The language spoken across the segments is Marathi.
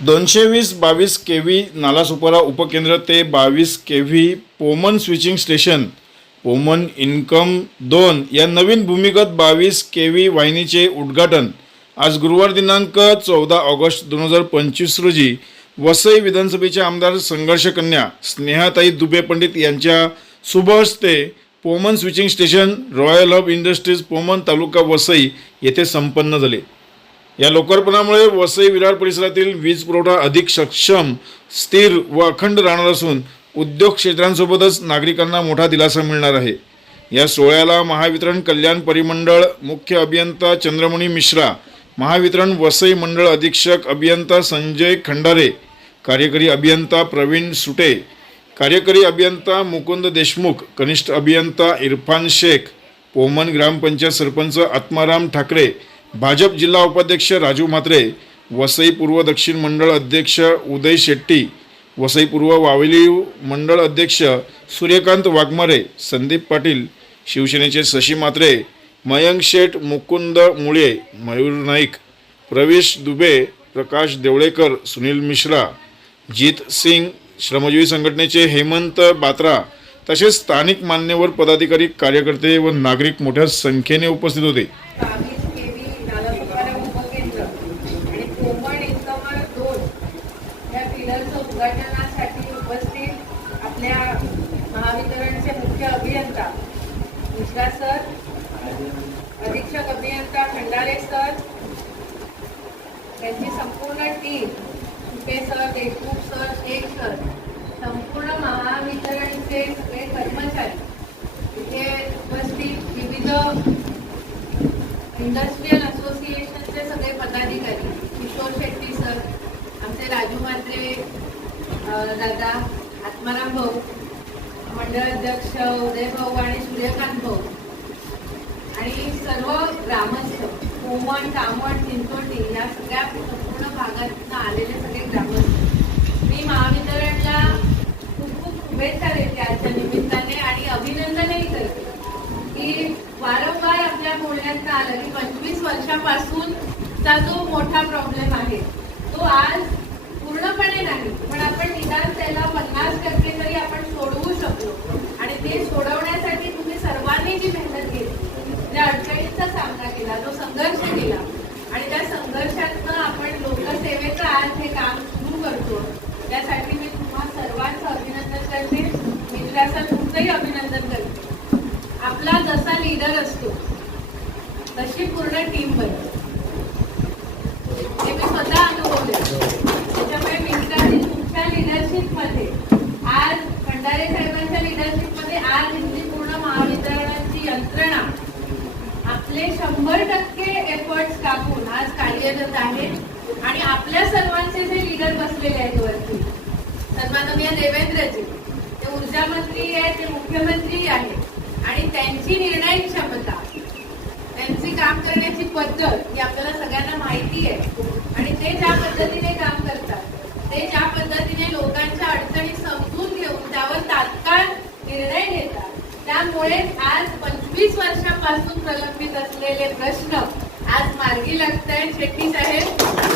दोनशे वीस बावीस के व्ही नालासुपारा उपकेंद्र ते बावीस K V Poman switching station Poman income दोन या नवीन भूमिगत बावीस के व्ही वाहिनीचे उद्घाटन. आज गुरुवार दिनांक चौदा ऑगस्ट दोन हजार पंचवीस रोजी वसई विधानसभेच्या आमदार संघर्ष कन्या स्नेहाताई दुबे पंडित यांच्या शुभ हस्ते Poman switching station royal hub industries Poman तालुका वसई येथे संपन्न झाले. या लोकार्पणामुळे वसई विरार परिसरातील वीज पुरवठा अधिक सक्षम स्थिर व अखंड राहणार असून उद्योग क्षेत्रांसोबतच नागरिकांना मोठा दिलासा मिळणार आहे. या सोहळ्याला महावितरण कल्याण परिमंडळ मुख्य अभियंता चंद्रमणी मिश्रा महावितरण वसई मंडळ अधीक्षक अभियंता संजय खंडारे कार्यकारी अभियंता प्रवीण सुटे कार्यकारी अभियंता मुकुंद देशमुख कनिष्ठ अभियंता इरफान शेख पोमन ग्रामपंचायत सरपंच आत्माराम ठाकरे भाजप जिल्हा उपाध्यक्ष राजू म्हात्रे वसई पूर्व दक्षिण मंडळ अध्यक्ष उदय शेट्टी वसई पूर्व वावली मंडळ अध्यक्ष सूर्यकांत वाघमारे संदीप पाटील शिवसेनेचे शशी म्हात्रे मयंक शेठ मुकुंद मुळे मयूर नाईक प्रवेश दुबे प्रकाश देवळेकर सुनील मिश्रा जीत सिंग श्रमजीवी संघटनेचे हेमंत बात्रा तसेच स्थानिक मान्यवर पदाधिकारी कार्यकर्ते व नागरिक मोठ्या संख्येने उपस्थित होते. मिश्रा सर अधीक्षक अभियंता खंडारे सर त्यांची संपूर्ण team Supe sir Deshmukh sir Shaikh sir संपूर्ण महावितरणचे सगळे कर्मचारी इथे उपस्थित विविध इंडस्ट्रीयल असोसिएशनचे सगळे पदाधिकारी किशोर शेट्टी सर आमचे राजू मात्रे दादा आत्माराम भाऊ मंडळ अध्यक्ष उदयभाऊ आणि सूर्यकांत भाऊ. आणि सर्व ग्रामस्थ कोमण कामण चिंचोटी या सगळ्या संपूर्ण भागातून आलेले सगळे ग्रामस्थ. मी महावितरणला खूप खूप शुभेच्छा देते आजच्या निमित्ताने आणि अभिनंदनही करते. की वारंवार आपल्या बोलण्यात आलं की पंचवीस वर्षापासूनचा जो मोठा प्रॉब्लेम आहे तो आज पूर्णपणे नाही. पण आपण निदान त्याला पन्नास टक्के तरी आपण सोडवू शकलो आणि ते सोडवण्यासाठी तुम्ही सर्वांनी जी मेहनत घेतली त्या अडचणींचा सामना केला जो संघर्ष केला. आणि त्या संघर्षातनं आपण लोकसेवेचं आज हे काम सुरू करतो. त्यासाठी मी तुम्हा सर्वांचं अभिनंदन करते. मित्राचं तुमचंही अभिनंदन करते. आपला जसा लीडर असतो तशी पूर्ण टीम बनते. हे मी स्वतः अनुभवले त्याच्यामुळे मित्रांनी तुमच्या लिडरशिपमध्ये भंडारे साहेबांच्या लिडरशिपमध्ये आज इथली पूर्ण महावितरणाची यंत्रणा आपले शंभर टक्के एफर्ट्स टाकून आज कार्यरत आहे. आणि आपल्या सर्वांचे जे लीडर बसलेले आहेत वरती सन्माननीय देवेंद्रजी ते ऊर्जा मंत्री आहेत ते मुख्यमंत्री आहेत. आणि त्यांची निर्णय क्षमता त्यांची काम करण्याची पद्धत ही आपल्याला सगळ्यांना माहिती आहे. आणि ते ज्या पद्धतीने काम करतात ते ज्या पद्धतीने लोकांच्या अडचणी समजून घेऊन त्यावर तात्काळ निर्णय घेतात त्यामुळे आज पंचवीस वर्षापासून प्रलंबित असलेले प्रश्न आज मार्गी लागत आहेत शेट्टी साहेब.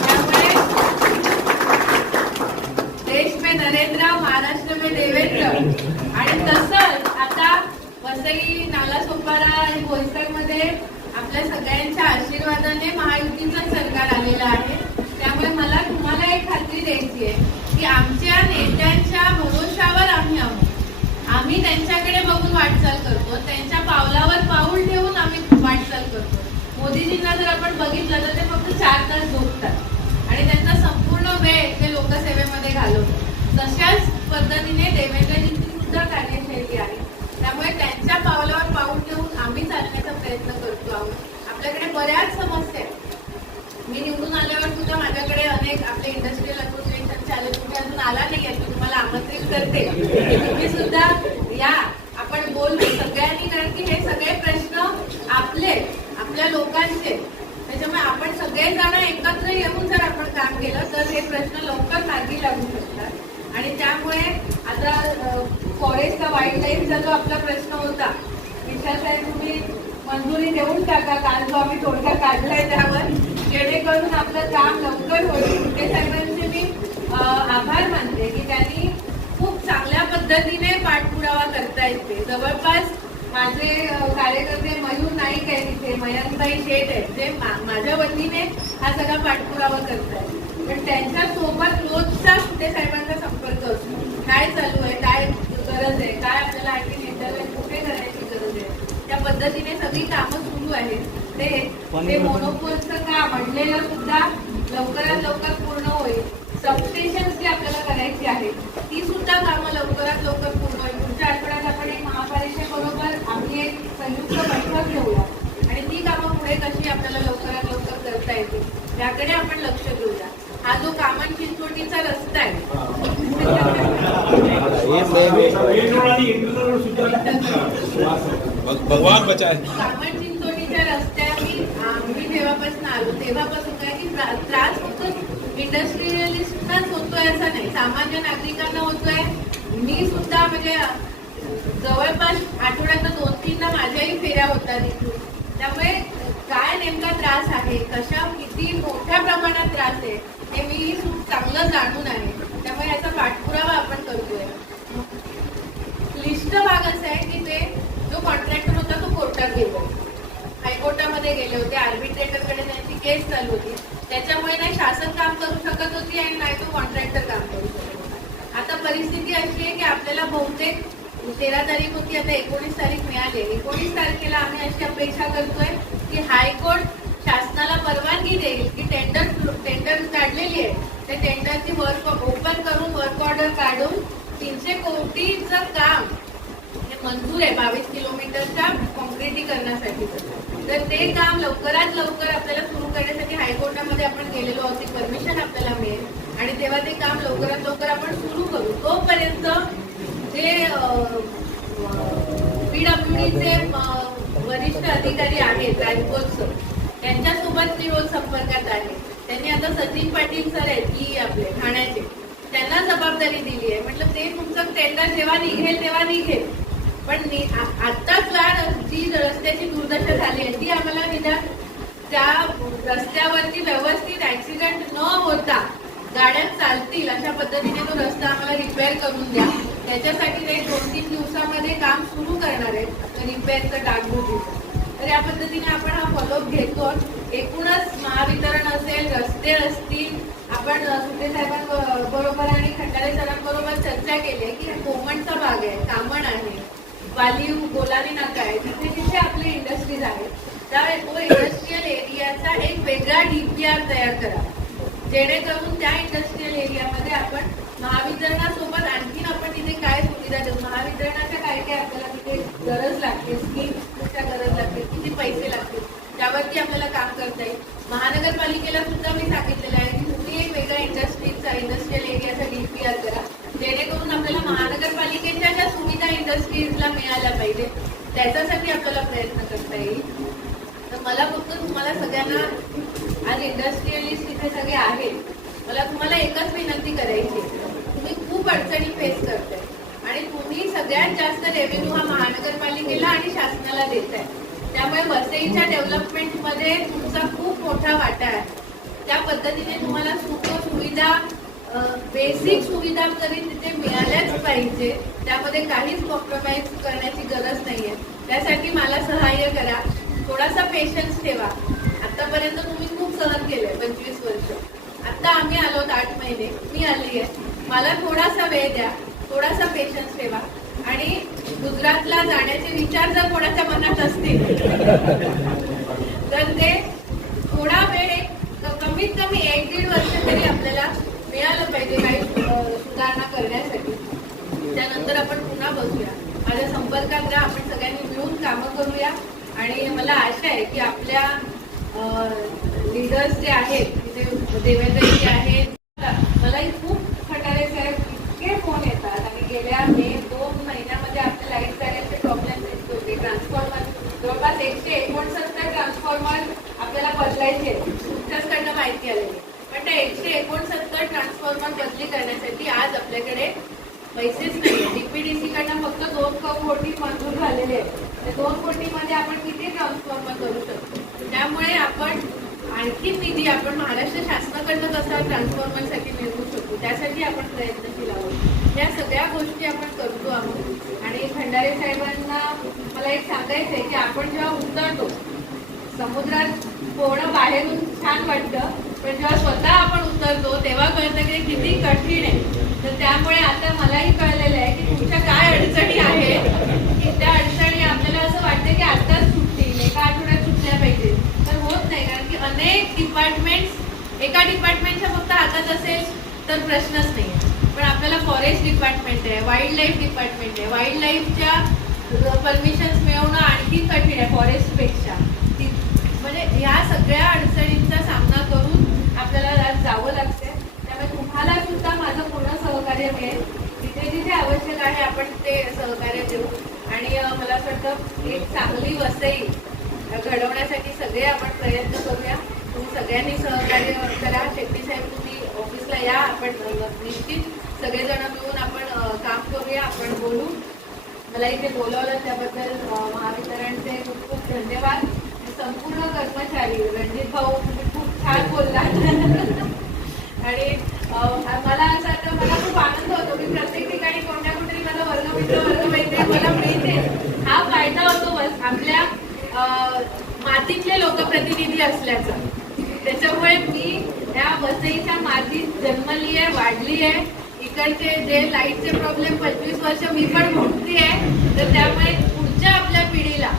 त्यामुळे देश में नरेंद्र महाराष्ट्र में देवेंद्र. आणि तसंच आता वसई नालासोपारा आणि बोईसरमध्ये आपल्या सगळ्यांच्या आशीर्वादाने महायुतीचं सरकार आलेलं आहे. त्यामुळे मला तुम्हाला एक खात्री द्यायची आहे की आमच्या नेत्यांच्या भरोशावर आम्ही आहोत. आम्ही त्यांच्याकडे बघून वाटचाल करतो. त्यांच्या पावलावर पाऊल ठेवून आम्ही वाटचाल करतो. मोदीजींना जर आपण बघितलं तर ते फक्त चार तास झोपतात. आणि त्यांचा वाईट जो आपला प्रश्न होता विशाल साहेब तुम्ही मंजुरी देऊन टाका काल जो आम्ही तोडगा काढलाय त्यावर जेणेकरून आपलं काम लवकर होईल. कुठे साहेबांचे मी आभार मानते की त्यांनी खूप चांगल्या पद्धतीने पाठपुरावा करता येते जवळपास माझे कार्यकर्ते मयूर नाईक आहे तिथे मयंताई शेठ आहेत ते माझ्या वतीने हा सगळा पाठपुरावा करत आहेत पण त्यांच्यासोबत रोजचा कुठे साहेबांचा संपर्क असतो काय चालू आहे गरज आहे. काय आपल्याला आणखी इंटरव्ह्यू कुठे करायची गरज आहे? त्या पद्धतीने सगळी कामं सुरू आहेत. ते ते मोनोपोलचं काम आणलेलं सुद्धा लवकरात लवकर पूर्ण होईल. सबस्टेशन जी आपल्याला करायची आहेत ती सुद्धा कामं लवकरात लवकर पूर्ण होईल. पुढच्या आठवड्यात आपण एक महापालिकेबरोबर आम्ही एक संयुक्त बैठक घेऊया. आणि ती कामं पुढे कशी आपल्याला लवकरात लवकर करता येतील याकडे आपण लक्ष देऊया. हा जो कामन चिंचोटीचा रस्ता आहे. भगवान बचाए कामन चिंचोटीच्या रस्त्याने आम्ही जेव्हापासून आलो. तेव्हापासून काय की त्रा- त्रास फक्त इंडस्ट्रियलिस्टनाच होतोय असं नाही. सामान्य नागरिकांना होतोय. मी सुद्धा म्हणजे जवळपास आठवड्यात दोन तीनदा माझ्याही फेऱ्या होतात इथून. त्यामुळे काय नेमका त्रास आहे? कशा किती मोठ्या प्रमाणात त्रास आहे? हे मी खूप चांगलं जाणून आहे. त्यामुळे याचा पाठपुरावा आपण करतोय दुसरा भाग असा आहे की ते जो कॉन्ट्रॅक्टर होता तो कोर्टात गेलो. हायकोर्टामध्ये गेले होते आर्बिट्रेटरकडे त्यांची केस चालू होती. त्याच्यामुळे नाही शासन काम करू शकत होती आणि नाही तो कॉन्ट्रॅक्टर काम करू शकत होता. आता परिस्थिती अशी आहे की आपल्याला बहुतेक तेरा तारीख होती आता एकोणीस तारीख मिळाली एकोणीस तारखेला आम्ही अशी अपेक्षा करतोय की हायकोर्ट शासनाला परवानगी देईल की टेंडर टेंडर काढलेली आहे. त्या टेंडरची वर्क ओपन करून वर्क ऑर्डर काढून तीनशे कोटीचं काम मंजूर आहे बावीस किलोमीटरच्या कॉन्क्रिटीकरणासाठी तर ते काम लवकरात लवकर आपल्याला सुरू करण्यासाठी हायकोर्टामध्ये आपण गेलेलो आहोत परमिशन आपल्याला मिळेल. आणि तेव्हा ते काम लवकरात लवकर आपण सुरू करू. तोपर्यंत जे पीडब्ल्यूडीचे वरिष्ठ अधिकारी आहेत राजकोटचं त्यांच्यासोबत मी रोज संपर्कात आहे. त्यांनी आता सचिन पाटील सर आहेत की आपले ठाण्याचे. त्यांना जबाबदारी दिली आहे. म्हटलं ते तुमचं टेंडर जेव्हा निघेल तेव्हा निघेल. पण नि- आ- आत्ताच जी रस्त्याची दुर्दशा झाली आहे ती आम्हाला निदान त्या रस्त्यावरती व्यवस्थित ऍक्सिडेंट न होता गाड्या चालतील अशा पद्धतीने तो रस्ता आम्हाला रिपेअर करून द्या. त्याच्यासाठी ते दोन तीन दिवसामध्ये काम सुरू करणार आहे रिपेअरचं डागडुजीचं तर या पद्धतीने आपण हा फॉलोअप घेतो. एकूणच महावितरण असेल रस्ते असतील आपण अ, सुटे साहेबांबरोबर आणि खंडारे सरांबरोबर चर्चा केली आहे की हा कोमणचा भाग आहे कामण आहे. वालीव गोलानी नाका आहे. तिथे तिथे आपले इंडस्ट्रीज आहेत. त्या तो इंडस्ट्रीयल एरियाचा एक वेगळा डीपीआर तयार करा. जेणेकरून त्या इंडस्ट्रीयल एरियामध्ये आपण महावितरणासोबत आणखीन आपण तिथे काय सुविधा देऊ? महावितरणाच्या काय काय आपल्याला तिथे गरज लागते? स्कीम्सच्या गरज लागते. किती पैसे लागतील? त्यावरती आपल्याला काम करता येईल. महानगरपालिकेला सुद्धा मी सांगितलेलं आहे की तुम्ही एक वेगळा इंडस्ट्रीचा इंडस्ट्रीयल एरियाचा डीपीआर करा. आपल्याला महानगरपालिकेच्या ज्या सुविधा इंडस्ट्रीजला मिळाल्या पाहिजे त्याच्यासाठी आपल्याला प्रयत्न करता येईल. तर मला फक्त तुम्हाला सगळ्यांना आज इंडस्ट्रियलिस्ट इथे सगळे आहेत मला तुम्हाला एकच विनंती करायची आहे. तुम्ही खूप अडचणी फेस करताय आणि तुम्ही सगळ्यात जास्त रेव्हेन्यू हा महानगरपालिकेला आणि शासनाला देताय. त्यामुळे वसईच्या डेव्हलपमेंटमध्ये तुमचा खूप मोठा वाटा आहे. त्या पद्धतीने तुम्हाला सुख सुविधा बेसिक सुविधा तरी तिथे मिळाल्याच पाहिजे. त्यामध्ये काहीच कॉम्प्रोमाइज करण्याची गरज नाहीये. त्यासाठी मला सहाय्य करा. थोडासा पेशन्स ठेवा. आतापर्यंत तुम्ही खूप सहन केलंय पंचवीस वर्ष. आता आम्ही आलोत आठ महिने. मी आली आहे मला थोडासा वेळ द्या. थोडासा पेशन्स ठेवा. आणि गुजरातला जाण्याचे विचार जर कोणाच्या मनात असतील तर ते थोडा वेळ एक कमीत कमी एक दीड वर्ष तरी आपल्याला मिळालं पाहिजे काही सुधारणा करण्यासाठी. त्यानंतर आपण पुन्हा बसूया माझ्या संपर्कात जा आपण सगळ्यांनी मिळून कामं करूया. आणि मला आशा आहे की आपल्या लिडर्स जे आहेत तिथे देवेंद्रजी आहेत मलाही खूप खटारे साहेब इतके फोन येतात. आणि गेल्या मे दोन महिन्यामध्ये आपल्या लाइट जाण्याचे प्रॉब्लेम येत होते. ट्रान्सफॉर्मर जवळपास एकशे एकोणसत्तर ट्रान्सफॉर्मर आपल्याला बदलायचे तुमच्याचकडनं माहिती आलेली पण त्या एकशे एकोणसत्तर ट्रान्सफॉर्मर बदली करण्यासाठी आज आपल्याकडे पैसेच नाही डीपीडीसी कडनं फक्त दोन कोटी मंजूर झालेले आहेत. त्या दोन कोटीमध्ये आपण किती ट्रान्सफॉर्मर करू शकतो? त्यामुळे आपण आणखी निधी आपण महाराष्ट्र शासनाकडनं कसा ट्रान्सफॉर्मरसाठी मिळवू शकतो त्यासाठी आपण प्रयत्नशील आहोत या सगळ्या गोष्टी आपण करतो आहोत. आणि भंडारे साहेबांना मला एक सांगायचं आहे की आपण जेव्हा उतरतो समुद्रात पोहणं बाहेरून छान वाटतं पण जेव्हा स्वतः आपण उतरतो तेव्हा कळतं की किती कठीण आहे. तर त्यामुळे आता मलाही कळलेलं आहे की तुमच्या काय अडचणी आहेत की त्या अडचणी आपल्याला असं वाटतं की आताच सुटतील एका आठवड्यात सुटल्या पाहिजे. तर होत नाही कारण की अनेक डिपार्टमेंट्स एका डिपार्टमेंटच्या फक्त हातात असेल तर प्रश्नच नाही. पण आपल्याला फॉरेस्ट डिपार्टमेंट आहे वाईल्ड लाईफ डिपार्टमेंट आहे. वाईल्ड लाईफच्या परमिशन्स मिळवणं आणखी कठीण आहे फॉरेस्टपेक्षा म्हणजे ह्या सगळ्या अडचणींचा सामना करून आपल्याला आज जावं लागते त्यामुळे तुम्हाला सुद्धा माझं पूर्ण सहकार्य मिळेल. जिथे जिथे आवश्यक आहे आपण ते सहकार्य देऊ. आणि मला असं वाटतं एक चांगली वसई घडवण्यासाठी सगळे आपण प्रयत्न करूया. तुम्ही सगळ्यांनी सहकार्य करा. शेट्टी साहेब तुम्ही ऑफिसला या. आपण निश्चित सगळेजण मिळून आपण काम करूया. आपण बोलू. मला इथे बोलावलं त्याबद्दल महावितरणचे खूप खूप धन्यवाद. संपूर्ण कर्मचारी रणजित भाऊ तुम्ही खूप छान बोलला आणि अं, मला असं वाटतं मला खूप आनंद होतो की प्रत्येक ठिकाणी कोणत्या कुठेतरी मला वर्गमित्र वर्गमैत्री मला मिळते हा फायदा होतो बस आपल्या अं, प्रतिनिधी असल्याचा. त्याच्यामुळे मी या वसईच्या मातीत जन्मली आहे वाढली आहे. इकडचे जे लाईटचे प्रॉब्लेम पंचवीस वर्ष मी पण भोगती आहे तर त्यामुळे पुढच्या आपल्या पिढीला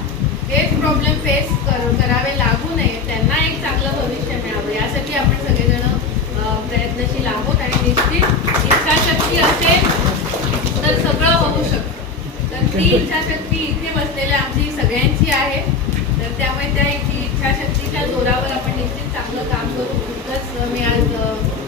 हेच प्रॉब्लेम फेस कर करावे लागू नये. त्यांना एक चांगलं भविष्य मिळावं. यासाठी आपण सगळेजण प्रयत्नशील आहोत आणि निश्चित इच्छाशक्ती असेल तर सगळं होऊ शकतं. तर ती इच्छाशक्ती इथे बसलेल्या आमची सगळ्यांची आहे. तर त्यामुळे त्या ती इच्छाशक्तीच्या जोरावर आपण निश्चित चांगलं काम करू. इतकंच मी आज